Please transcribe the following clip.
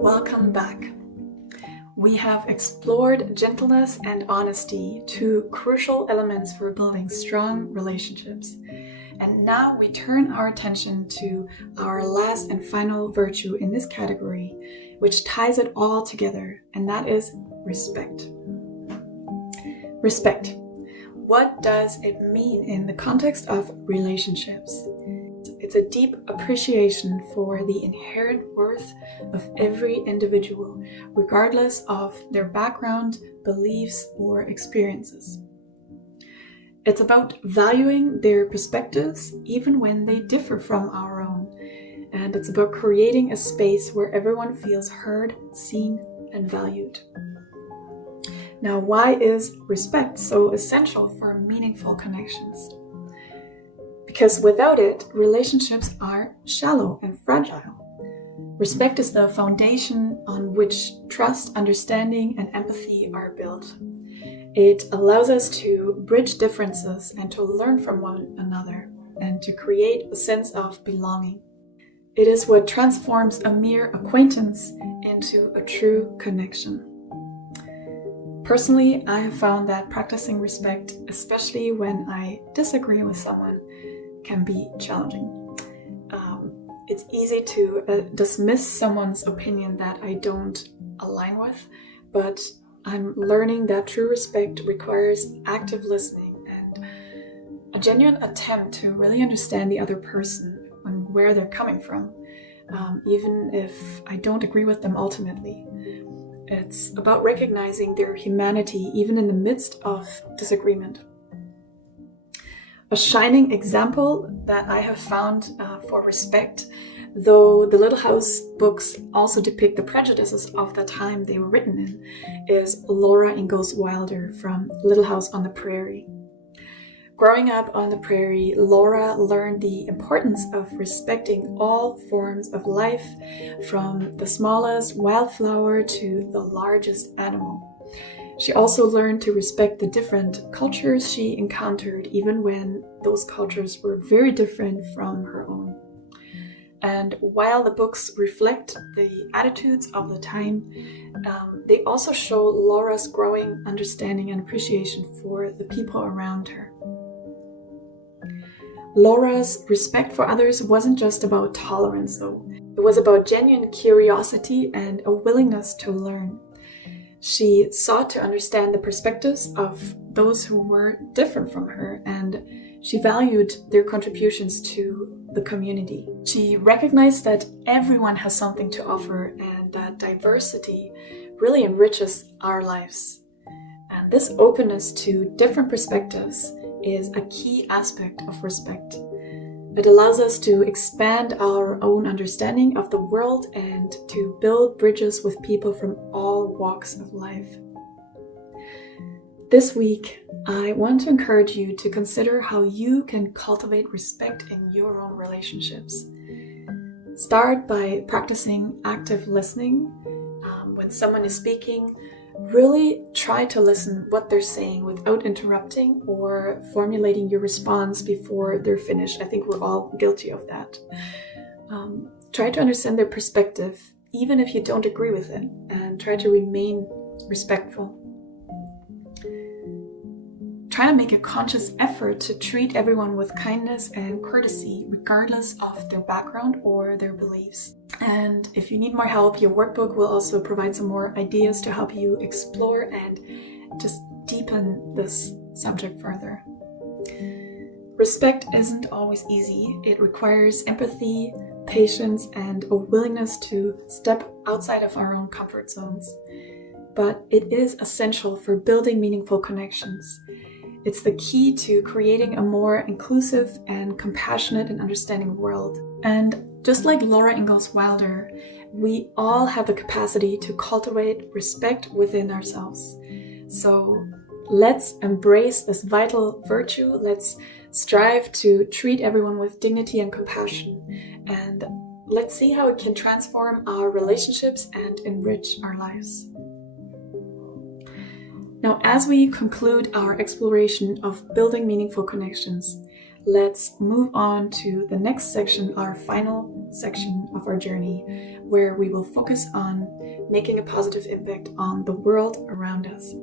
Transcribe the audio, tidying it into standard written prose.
Welcome back. We have explored gentleness and honesty, two crucial elements for building strong relationships. And now we turn our attention to our last and final virtue in this category, which ties it all together, and that is respect. Respect. What does it mean in the context of relationships? It's a deep appreciation for the inherent worth of every individual, regardless of their background, beliefs, or experiences. It's about valuing their perspectives even when they differ from our own. And it's about creating a space where everyone feels heard, seen, and valued. Now, why is respect so essential for meaningful connections? Because without it, relationships are shallow and fragile. Respect is the foundation on which trust, understanding, and empathy are built. It allows us to bridge differences and to learn from one another and to create a sense of belonging. It is what transforms a mere acquaintance into a true connection. Personally, I have found that practicing respect, especially when I disagree with someone, can be challenging. It's easy to dismiss someone's opinion that I don't align with, but I'm learning that true respect requires active listening and a genuine attempt to really understand the other person and where they're coming from, even if I don't agree with them ultimately. It's about recognizing their humanity even in the midst of disagreement. A shining example that I have found for respect, though the Little House books also depict the prejudices of the time they were written in, is Laura Ingalls Wilder from Little House on the Prairie. Growing up on the prairie, Laura learned the importance of respecting all forms of life, from the smallest wildflower to the largest animal. She also learned to respect the different cultures she encountered, even when those cultures were very different from her own. And while the books reflect the attitudes of the time, they also show Laura's growing understanding and appreciation for the people around her. Laura's respect for others wasn't just about tolerance, though. It was about genuine curiosity and a willingness to learn. She sought to understand the perspectives of those who were different from her, and she valued their contributions to the community. She recognized that everyone has something to offer and that diversity really enriches our lives. And this openness to different perspectives is a key aspect of respect. It allows us to expand our own understanding of the world and to build bridges with people from all walks of life. This week, I want to encourage you to consider how you can cultivate respect in your own relationships. Start by practicing active listening. When someone is speaking, really try to listen what they're saying without interrupting or formulating your response before they're finished. I think we're all guilty of that. Try to understand their perspective, even if you don't agree with it, and try to remain respectful. Try to make a conscious effort to treat everyone with kindness and courtesy, regardless of their background or their beliefs. And if you need more help, your workbook will also provide some more ideas to help you explore and just deepen this subject further. Respect isn't always easy. It requires empathy, patience, and a willingness to step outside of our own comfort zones. But it is essential for building meaningful connections. It's the key to creating a more inclusive and compassionate and understanding world. And just like Laura Ingalls Wilder, we all have the capacity to cultivate respect within ourselves. So let's embrace this vital virtue. Let's strive to treat everyone with dignity and compassion. And let's see how it can transform our relationships and enrich our lives. Now, as we conclude our exploration of building meaningful connections, let's move on to the next section, our final section of our journey, where we will focus on making a positive impact on the world around us.